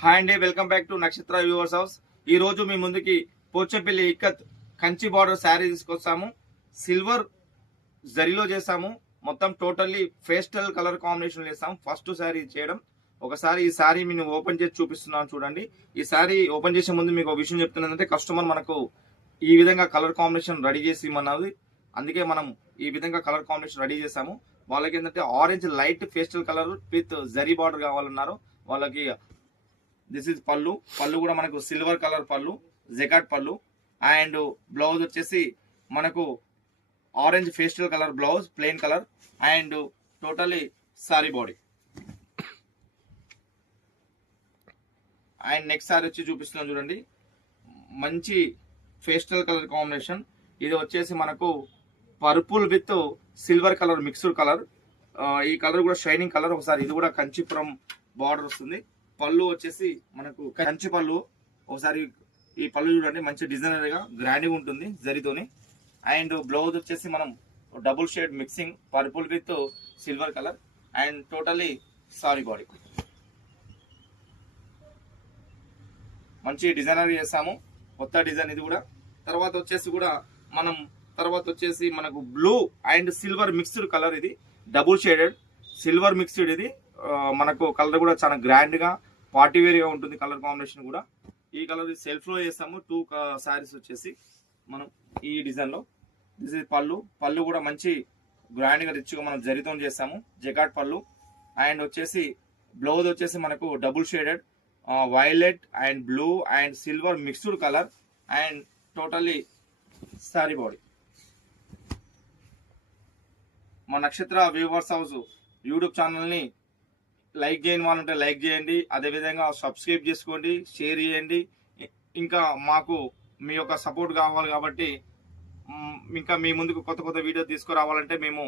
Hi అండి, welcome back to నక్షత్ర viewers house. ఈ రోజు మీ ముందుకి పోచంపల్లి ఇక్కత్ కంచి బార్డర్ శారీ తీసుకొస్తాము. సిల్వర్ జరీలో చేసాము. మొత్తం టోటల్లీ పేస్టల్ కలర్ కాంబినేషన్ చేస్తాము. ఫస్ట్ శారీ చేయడం. ఒకసారి ఈ శారీ నేను ఓపెన్ చేసి చూపిస్తున్నాను చూడండి. ఈ శారీ ఓపెన్ చేసే ముందు మీకు ఒక విషయం చెప్తున్నదంటే, కస్టమర్ మనకు ఈ విధంగా కలర్ కాంబినేషన్ రెడీ చేసి ఇమ్మన్నది. అందుకే మనం ఈ విధంగా కలర్ కాంబినేషన్ రెడీ చేసాము. వాళ్ళకి ఏంటంటే orange light pastel colour with zari border కావాలన్నారు. వాళ్ళకి దిస్ ఇస్ పళ్ళు. పళ్ళు కూడా మనకు సిల్వర్ కలర్ పళ్ళు, జెకాట్ పళ్ళు. అండ్ బ్లౌజ్ వచ్చేసి మనకు orange pastel colour blouse, plain colour. And totally sorry body. And next sorry వచ్చి చూపిస్తున్నాం చూడండి. మంచి పేస్టల్ కలర్ కాంబినేషన్. ఇది వచ్చేసి మనకు purple with silver colour mixed colour. ఈ కలర్ కూడా షైనింగ్ కలర్. ఒకసారి ఇది కూడా కంచిపురం బార్డర్ వస్తుంది. పళ్ళు వచ్చేసి మనకు కంచి పళ్ళు. ఒకసారి ఈ పళ్ళు చూడండి, మంచి డిజైనర్ గా గ్రాండ్ గా ఉంటుంది జరీతోని. అండ్ బ్లౌజ్ వచ్చేసి మనం double shade mixing purple with silver colour. And totally sorry body. మంచి డిజైనర్ చేసాము, కొత్త డిజైన్ ఇది కూడా. తర్వాత వచ్చేసి మనకు blue and silver mixed colour. ఇది డబుల్ షేడెడ్ సిల్వర్ మిక్స్డ్. ఇది మనకు కలర్ కూడా చాలా గ్రాండ్ గా పార్టీ వేర్ గా ఉంటుంది కలర్ కాంబినేషన్ కూడా. ఈ కలర్ సెల్ఫ్ లో చేస్తాము. 2 శారీస్ వచ్చేసి మనం ఈ డిజైన్ లో. దిస్ ఇస్ పళ్ళు. పళ్ళు కూడా మంచి గ్రాండ్ గా రిచ్ గా మనం జరీతో చేస్తాము, జెకాట్ పళ్ళు. అండ్ వచ్చేసి బ్లౌజ్ వచ్చేసి మనకు double shaded violet and blue and silver mixed colour. And totally sorry body. మా నక్షత్ర వ్యూవర్స్ హౌస్ యూట్యూబ్ ఛానల్ని లైక్ చేయని వాళ్ళు ఉంటే లైక్ చేయండి. అదేవిధంగా సబ్స్క్రైబ్ చేసుకోండి, షేర్ చేయండి. ఇంకా మాకు మీ యొక్క సపోర్ట్ కావాలి కాబట్టి, ఇంకా మీ ముందుకు కొత్త కొత్త వీడియో తీసుకురావాలంటే, మేము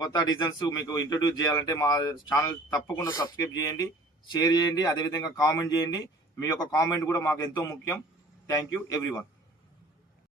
కొత్త డిజైన్స్ మీకు ఇంట్రడ్యూస్ చేయాలంటే మా ఛానల్ తప్పకుండా సబ్స్క్రైబ్ చేయండి, షేర్ చేయండి, అదేవిధంగా కామెంట్ చేయండి. మీ యొక్క కామెంట్ కూడా మాకు ఎంతో ముఖ్యం. Thank you everyone.